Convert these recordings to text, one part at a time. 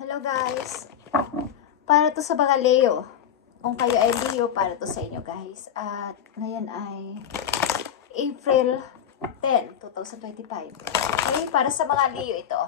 Hello guys! Para to sa mga Leo. Kung kayo ay Leo, para to sa inyo guys. At ngayon ay April 10, 2025. Okay, para sa mga Leo ito.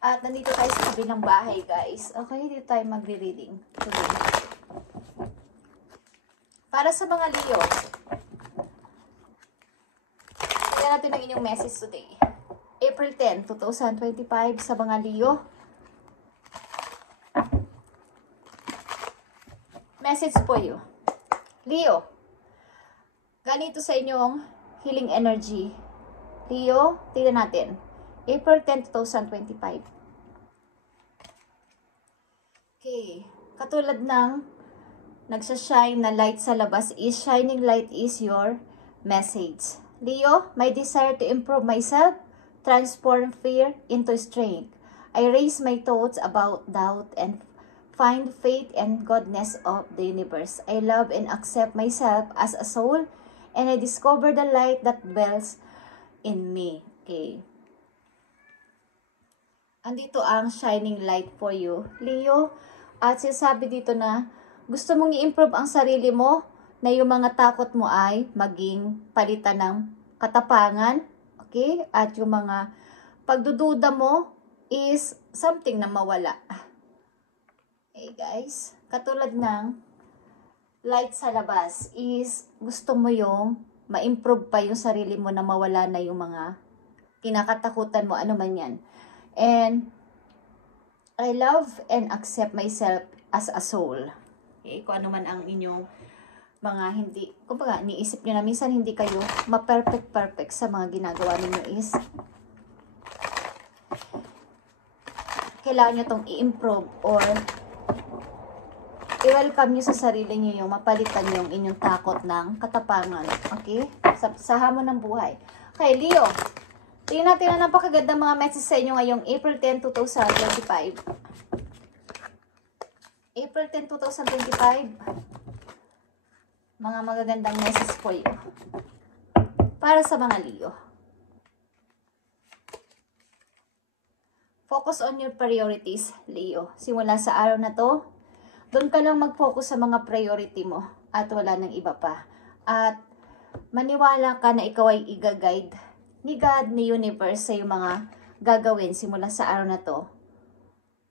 At nandito tayo sa kabilang bahay guys. Okay, dito tayo magre-reading today. Para sa mga Leo, tingnan natin ang inyong message today. April 10, 2025 sa mga Leo. Message po you. Leo, ganito sa inyong healing energy. Leo, tignan natin. April 10, 2025. Okay. Katulad ng nagsashine na light sa labas is shining light is your message. Leo, my desire to improve myself, transform fear into strength. I raise my thoughts about doubt and find faith and goodness of the universe. I love and accept myself as a soul, and I discover the light that dwells in me. Okay. Andito ang shining light for you, Leo. At sinasabi dito na gusto mong i-improve ang sarili mo, na yung mga takot mo ay maging palitan ng katapangan. Okay? At yung mga pagdududa mo is something na mawala. Okay guys, katulad ng light sa labas is gusto mo yung ma-improve pa yung sarili mo na mawala na yung mga kinakatakutan mo, ano man yan. And I love and accept myself as a soul. Okay, kung ano man ang inyong mga hindi, kumbaga, niisip nyo na minsan hindi kayo ma-perfect sa mga ginagawa ninyo is kailangan nyo itong i-improve or i-welcome nyo sa sarili nyo yung mapalitan yung inyong takot ng katapangan. Okay? Sa hamon ng buhay. Okay, Leo. Tingnan natin na napakagandang mga message sa inyo ngayong April 10, 2025. April 10, 2025. Mga magagandang message for you. Para sa mga Leo. Focus on your priorities, Leo. Simula sa araw na to, doon ka lang mag-focus sa mga priority mo at wala nang iba pa. At maniwala ka na ikaw ay i-guide ni God, ni Universe sa yung mga gagawin simula sa araw na to.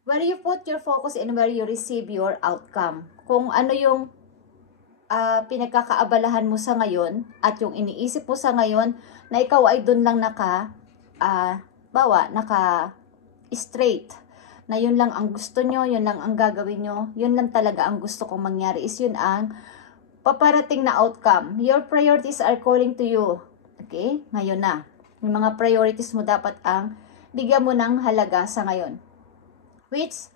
Where you put your focus and where you receive your outcome. Kung ano yung pinagkakaabalahan mo sa ngayon at yung iniisip mo sa ngayon na ikaw ay doon lang naka-straight. Na yun lang ang gusto nyo, yun lang ang gagawin nyo, yun lang talaga ang gusto kong mangyari, is yun ang paparating na outcome. Your priorities are calling to you. Okay? Ngayon na. Yung mga priorities mo dapat ang bigyan mo ng halaga sa ngayon. Which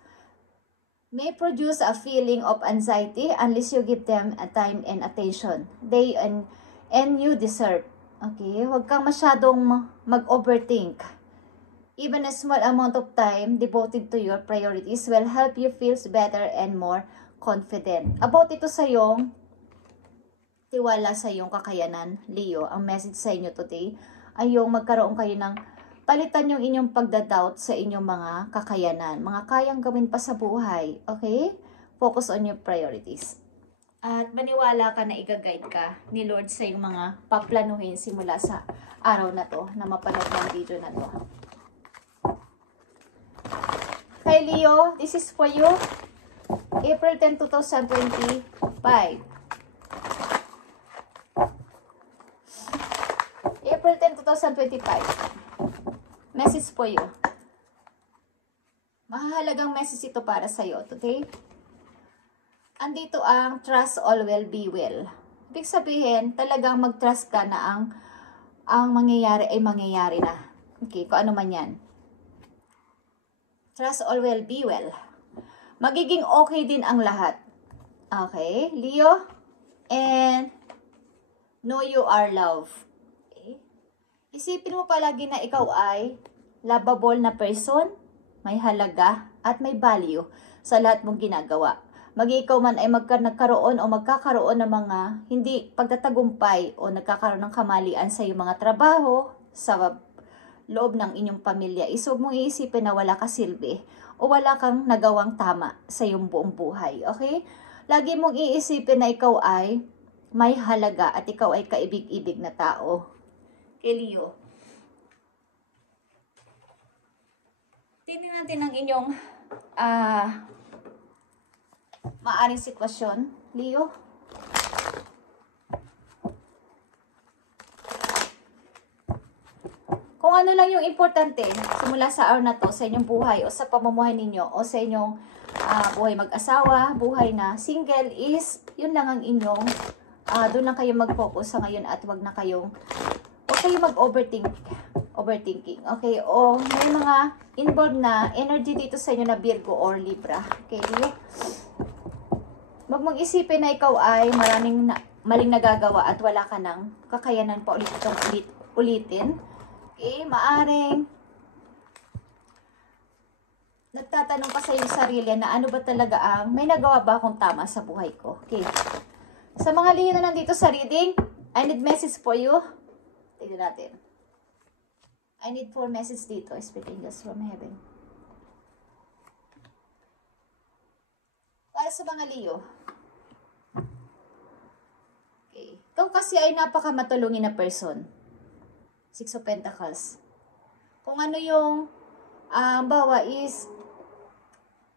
may produce a feeling of anxiety unless you give them a time and attention. They and you deserve. Okay? Huwag kang masyadong mag-overthink. Even a small amount of time devoted to your priorities will help you feel better and more confident. About ito sa iyong tiwala sa iyong kakayanan, Leo, ang message sa inyo today ay yung magkaroon kayo ng palitan yung inyong pagdadoubt sa inyong mga kakayanan, mga kayang gawin pa sa buhay. Okay? Focus on your priorities. At maniwala ka na i-guide ka ni Lord sa iyong mga paplanuhin simula sa araw na to, na mapanood ng video na to. Hey Leo, this is for you. April 10, 2025. April 10, 2025. Message for you. Mahalagang message ito para sa iyo today. Andito ang trust all will be well. Ibig sabihin, talagang mag-trust ka na ang mangyayari ay mangyayari na. Okay, kung ano man yan. Trust all will be well. Magiging okay din ang lahat. Okay, Leo? And know you are loved. Okay? Isipin mo palagi na ikaw ay lovable na person, may halaga at may value sa lahat mong ginagawa. Ikaw man ay nagkaroon o magkakaroon ng mga hindi pagtatagumpay o nagkakaroon ng kamalian sa iyong mga trabaho, sa loob ng inyong pamilya is huwag mong iisipin na wala ka silbi o wala kang nagawang tama sa iyong buong buhay. Okay? Lagi mong iisipin na ikaw ay may halaga at ikaw ay kaibig-ibig na tao. Okay, Leo. Tingnan natin ang inyong maaring sitwasyon, Leo. Kung ano lang yung importante simula sa araw na to sa inyong buhay o sa pamumuhay ninyo o sa inyong buhay mag-asawa, buhay na single is yun lang ang inyong doon lang kayo mag-focus sa ngayon at wag kayong overthinking. Okay? O may mga involved na energy dito sa inyo na Virgo or Libra. Okay? Wag mong isipin na ikaw ay maling nagagawa at wala ka ng kakayanan pa ulitin. Okay, maaring nagtatanong ka sa iyong sarili na ano ba talaga ang may nagawa ba akong tama sa buhay ko. Okay. Sa mga Leo na nandito sa reading, I need message for you. Tignan natin. I need 4 message dito, Spirit Angels from Heaven. Para sa mga Leo. Okay. Ikaw kasi ay napakamatulungin na person. 6 of Pentacles. Kung ano yung bawa is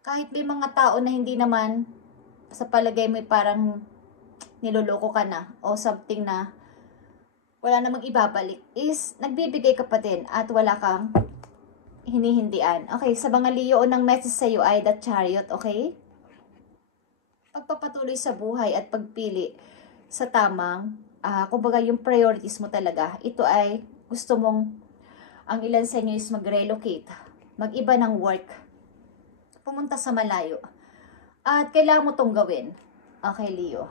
kahit may mga tao na hindi naman sa palagay mo parang niloloko ka na o something na wala namang ibabalik is nagbibigay ka pa din at wala kang hinihindian. Okay, sa mga Leo, unang message sa iyo ay the Chariot, okay? Pagpapatuloy sa buhay at pagpili sa tamang kumbaga yung priorities mo talaga. Ito ay gusto mong, ang ilan sa inyo is mag-relocate, mag-iba ng work, pumunta sa malayo. At kailangan mo tong gawin. Okay, Leo.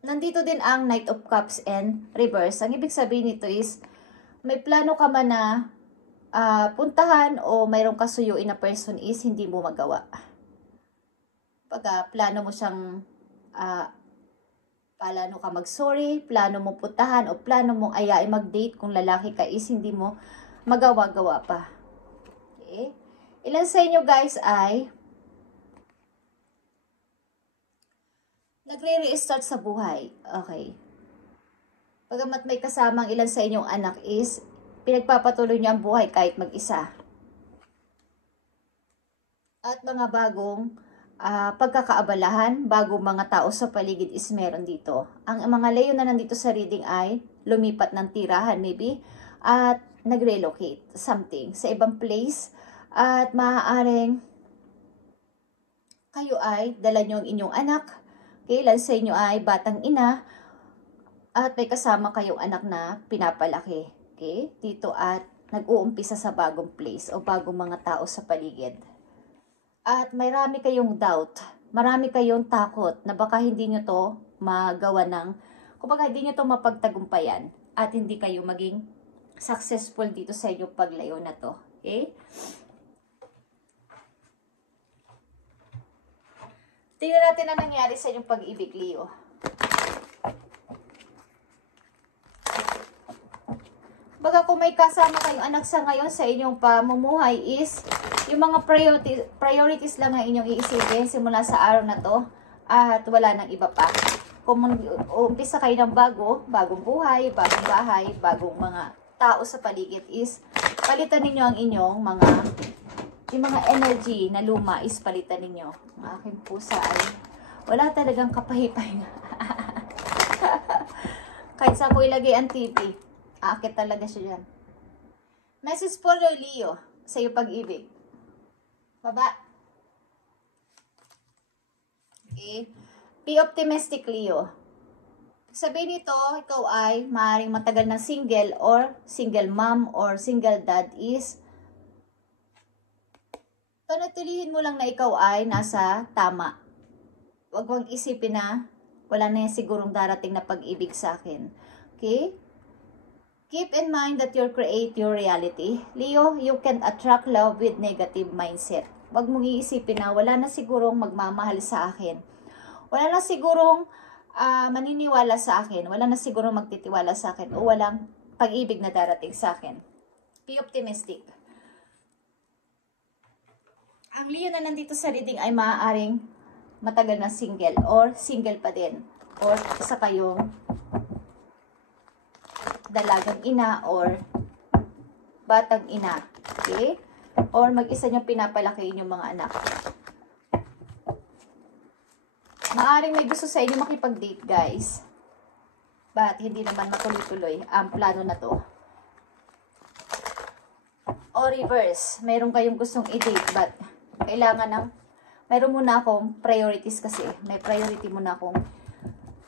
Nandito din ang Knight of Cups and Reverse. Ang ibig sabihin nito is, may plano ka man na puntahan o mayroong kasuyuin na person is hindi mo magawa. Pag plano mo siyang plano ka mag-sorry, plano mo puntahan o plano mong ayain mag-date kung lalaki ka is hindi mo magawa-gawa pa. Okay? Ilan sa inyo guys ay nagre-restart sa buhay. Okay. Pagamat may kasamang ilan sa inyong anak is pinagpapatuloy niyo ang buhay kahit mag-isa. At mga bagong pagkakaabalahan, bagong mga tao sa paligid is meron dito. Ang mga Leo na nandito sa reading ay lumipat ng tirahan maybe at nag-relocate something sa ibang place at maaaring kayo ay dala nyo ang inyong anak. Kailan sa inyo ay batang ina at may kasama kayong anak na pinapalaki. Okay? Dito at nag-uumpisa sa bagong place o bagong mga tao sa paligid. At marami kayong doubt, marami kayong takot na baka hindi nyo to magawa kumbaga hindi nyo to mapagtagumpayan at hindi kayo maging successful dito sa inyong paglayo na to. Okay? Tingnan natin ang nangyari sa inyong pag-ibig, Leo. Baga kung may kasama kayong anak sa ngayon sa inyong pamumuhay is yung mga priorities lang ang inyong iisipin simula sa araw na to at wala nang iba pa. Kung umpisa kayo ng bagong buhay, bagong bahay, bagong mga tao sa paligid is palitan ninyo ang inyong yung mga energy na luma is palitan ninyo. Ang aking pusa ay wala talagang kapahipahinga. Kahit sa ko ilagay ang TV, aakit talaga siya dyan. Message for Leo sa iyo pag-ibig. Baba. Okay. Be optimistic, Leo. Sabihin nito, ikaw ay maaaring matagal ng single or single mom or single dad is panatilihin mo lang na ikaw ay nasa tama. Huwag mong isipin na wala na yung sigurong darating na pag-ibig sa akin. Okay? Keep in mind that you create your reality. Leo, you can attract love with negative mindset. Huwag mong iisipin na wala na sigurong magmamahal sa akin. Wala na sigurong maniniwala sa akin. Wala na sigurong magtitiwala sa akin. O walang pag-ibig na darating sa akin. Be optimistic. Ang Leo na nandito sa reading ay maaaring matagal na single or single pa din. Or isa kayong dalagang ina or batang ina. Okay? Or mag-isa nyo pinapalaki yung mga anak. Maaaring may gusto sa inyo makipag-date, guys. But hindi naman matuloy-tuloy ang plano na to. O reverse, mayroon kayong gustong i-date but kailangan ng, mayroon muna akong priorities kasi. May priority muna akong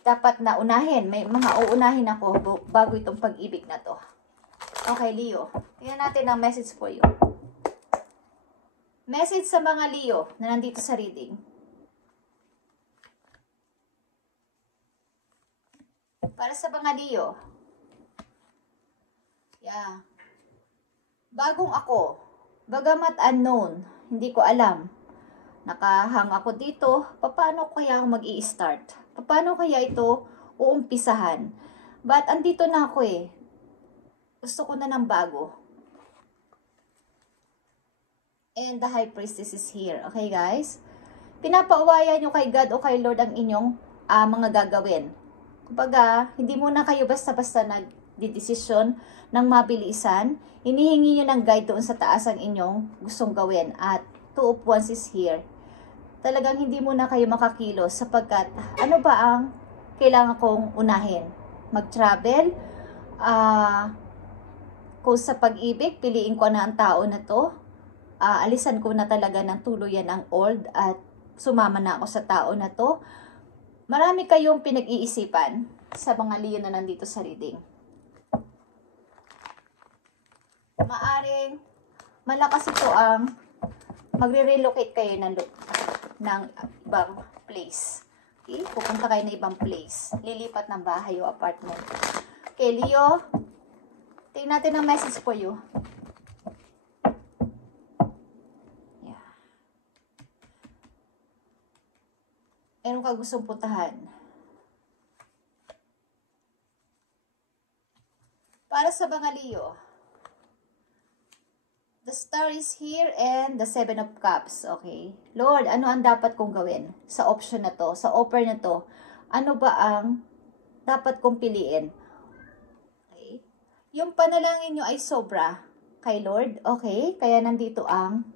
dapat na unahin. May mga uunahin ako bago itong pag-ibig na to. Okay, Leo. Tingnan natin ang message for you. Message sa mga Leo na nandito sa reading. Para sa mga Leo. Yeah. Bagong ako. Bagamat unknown. Hindi ko alam. Nakahang ako dito. Paano kaya ako mag-i-start? Paano kaya ito uumpisahan? But andito na ako eh. Gusto ko na ng bago. And the High Priestess is here. Okay guys? Pinapauwayan nyo kay God o kay Lord ang inyong mga gagawin. Kumbaga, hindi muna kayo basta-basta nagdidesisyon ng mabilisan. Hinihingi nyo ng guide doon sa taas ang inyong gustong gawin. At Two of Wands is here. Talagang hindi muna kayo makakilos sapagkat ano ba ang kailangan kong unahin? Mag-travel? Kung sa pag-ibig, piliin ko na ang tao na to. Alisan ko na talaga ng tuluyan ang old at sumama na ako sa tao na to. Marami kayong pinag-iisipan sa mga Leo na nandito sa reading. Maaring malakas ito ang magre-relocate kayo ng ibang place. Okay? Pupunta kayo ng ibang place. Lilipat ng bahay o apartment. Okay, Leo. Tingnan natin ang message for you. Yeah. Meron ka gustong puntahan. Para sa mga Leo, the Star is here and the Seven of Cups. Okay. Lord, ano ang dapat kong gawin sa option na to, sa offer na to? Ano ba ang dapat kong piliin? Okay. Yung panalangin nyo ay sobra kay Lord. Okay. Kaya nandito ang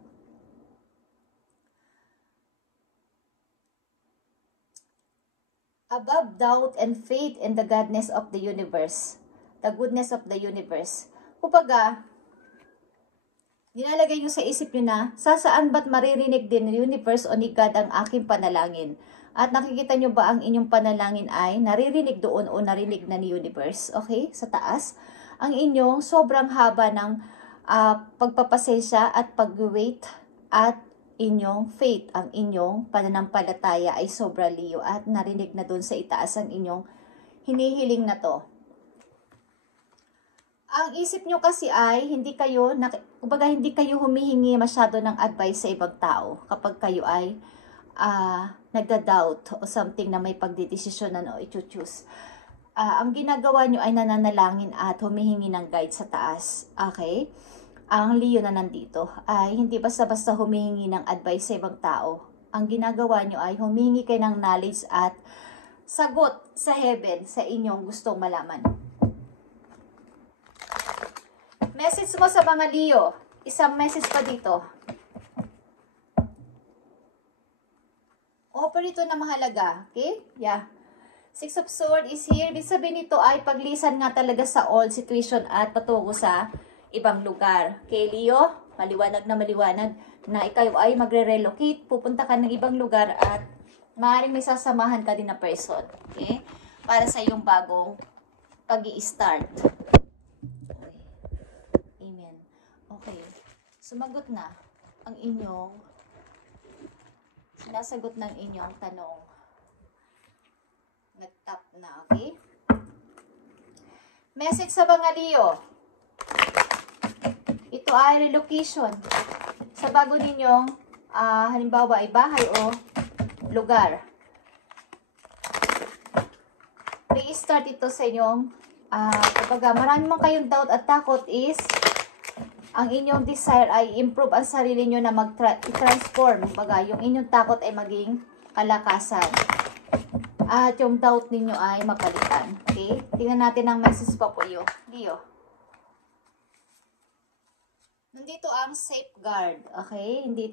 above doubt and faith in the godness of the universe. The goodness of the universe. Kumbaga, nilalagay nyo sa isip nyo na, saan ba't maririnig din ng universe o ni God ang aking panalangin? At nakikita nyo ba ang inyong panalangin ay naririnig doon o narinig na ni universe? Okay? Sa taas. Ang inyong sobrang haba ng pagpapasensya at pag-wait at inyong faith, ang inyong pananampalataya ay sobra Leo at narinig na doon sa itaas ang inyong hinihiling na to. Ang isip nyo kasi ay hindi kayo humihingi masyado ng advice sa ibang tao kapag kayo ay nagda-doubt o something na may pagdidesisyonan o i-choose. Ang ginagawa nyo ay nananalangin at humihingi ng guide sa taas. Okay? Ang Leo na nandito ay hindi basta-basta humihingi ng advice sa ibang tao. Ang ginagawa nyo ay humihingi kayo ng knowledge at sagot sa heaven sa inyong gustong malaman. Message mo sa mga Leo. Isang message pa dito. Offer ito na mahalaga. Okay? Yeah. Six of Swords is here. Ibig sabihin nito ay paglisan nga talaga sa old situation at patungo sa ibang lugar. Okay, Leo? Maliwanag na ikaw ay magre-relocate. Pupunta ka ng ibang lugar at maaaring may sasamahan ka din na person. Okay? Para sa iyong bagong pag-i-start. Okay, sumagot na ang inyong, sinasagot ng inyong tanong. Nag-tap na, okay? Message sa mga Leo. Ito ay relocation. Sa bago ninyong, halimbawa ay bahay o lugar. Re-start ito sa inyong, kapag marami man kayong doubt at takot is, Ang inyong desire ay improve ang sarili nyo na mag-transform. Baga, yung inyong takot ay maging kalakasan. At yung doubt ninyo ay mapalitan. Okay? Tingnan natin ang message pa po yun. Leo. Nandito ang safeguard. Okay? Hindi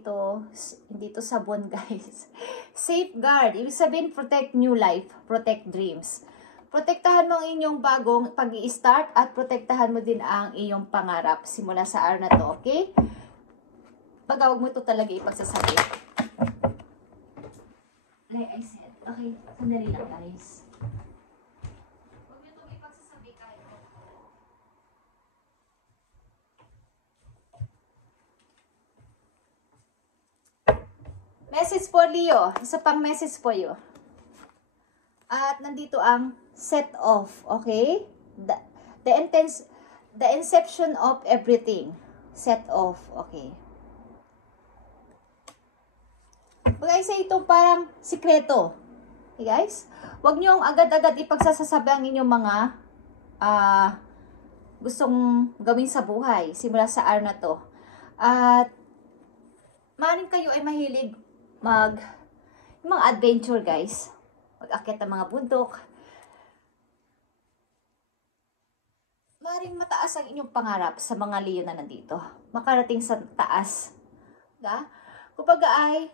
to sabon, guys. Safeguard. Ibig sabihin, protect new life. Protect dreams. Protektahan mo ang inyong bagong pag-i-start at protektahan mo din ang iyong pangarap simula sa araw na to. Okay? Baga, huwag mo ito talaga ipagsasabi. Like I said. Okay, sandali lang, guys. Huwag niyo itong ipagsasabi kahit. Message for Leo. Isa pang message for you. At nandito ang set off, okay? The inception of everything. Set off, okay? Bagay sa ito parang sikreto. Okay, guys? Huwag niyong agad-agad ipagsasasabi ang inyong mga gustong gawin sa buhay simula sa araw na to. At maaaring kayo ay mahilig yung mga adventure, guys. Mag-akyat ng mga bundok. Maaaring mataas ang inyong pangarap sa mga Leo na nandito. Makarating sa taas. Diba? Kumbaga ay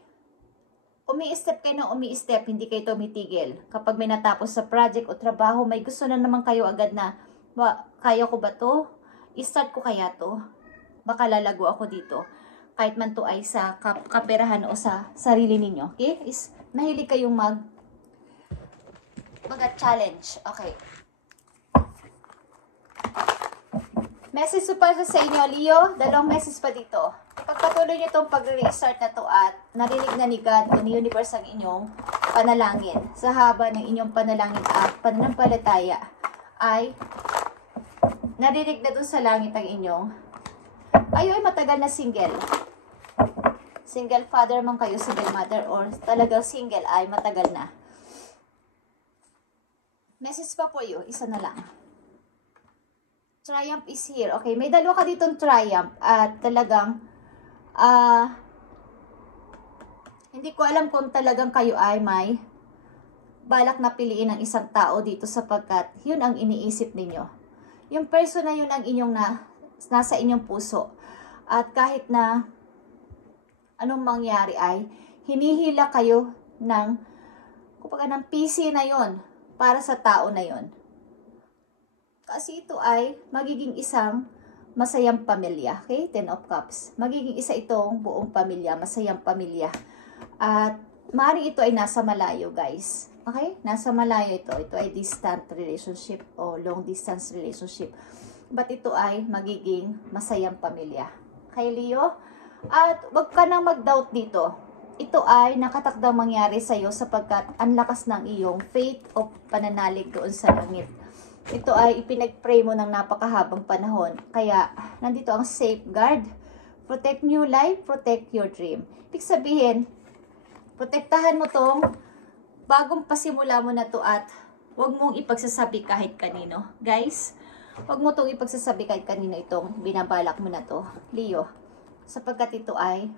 umi-step kayo ng umi-step, hindi kayo tumitigil. Kapag may natapos sa project o trabaho, may gusto na naman kayo agad na, kaya ko ba to? I-start ko kaya to? Baka lalago ako dito. Kahit man to ay sa kaperahan o sa sarili ninyo. Okay? Mahilig kayong mag-challenge. Okay. Message pa sa inyo, Leo. Dalawang message pa dito. Pagpatuloy nyo itong pag-restart na to at narinig na ni God o ni Universe ang inyong panalangin. Sa haba ng inyong panalangin at pananampalataya ay narinig na dun sa langit ang inyong kayo ay matagal na single. Single father man kayo, single mother, or talagang single ay matagal na. Message pa po yun. Isa na lang. Triumph is here. Okay, may dalawa ka ditong triumph at talagang hindi ko alam kung talagang kayo ay may balak na piliin ng isang tao dito sapagkat yun ang iniisip ninyo. Yung person na yun ang inyong nasa inyong puso. At kahit na anong mangyari ay hinihila kayo ng PC na yun para sa tao na yun. Kasi ito ay magiging isang masayang pamilya. Okay? 10 of Cups. Magiging isa itong buong pamilya. Masayang pamilya. At maaaring ito ay nasa malayo, guys. Okay? Nasa malayo ito. Ito ay distant relationship o long distance relationship. But ito ay magiging masayang pamilya. Kay Leo? At wag ka nang mag-doubt dito. Ito ay nakatakdang mangyari sa iyo sapagkat ang lakas ng iyong faith o pananalig doon sa langit. Ito ay ipinag-pray mo ng napakahabang panahon. Kaya, nandito ang safeguard. Protect new life, protect your dream. Ibig sabihin, protektahan mo tong bagong pasimula mo na to at huwag mong ipagsasabi kahit kanino. Guys, huwag mo tong ipagsasabi kahit kanino itong binabalak mo na to. Leo, sapagkat ito ay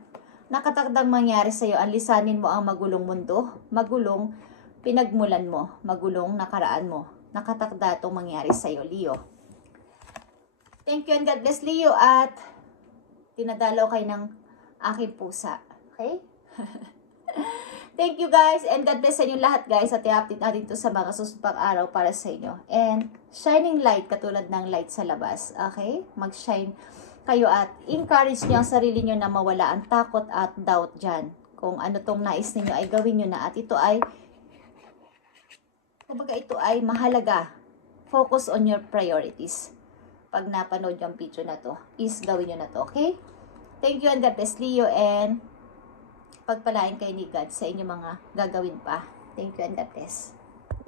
nakatakdang mangyari sa iyo. Anlisanin mo ang magulong mundo, magulong pinagmulan mo, magulong nakaraan mo. Nakatakda itong mangyari sa iyo, Leo. Thank you and God bless, Leo. At tinadalaw kayo ng aking pusa. Okay? Thank you, guys. And God bless sa inyo lahat, guys. At i-update natin ito sa mga susunod araw para sa inyo. And shining light, katulad ng light sa labas. Okay? Mag-shine kayo at encourage niyo ang sarili niyo na mawala ang takot at doubt dyan. Kung ano tong nais ninyo ay gawin niyo na. At ito ay kumbaga ito ay mahalaga. Focus on your priorities. Pag napanood yung video na to, is gawin nyo na to, okay? Thank you and God bless, Leo, and pagpalain kayo ni God sa inyong mga gagawin pa. Thank you and God bless.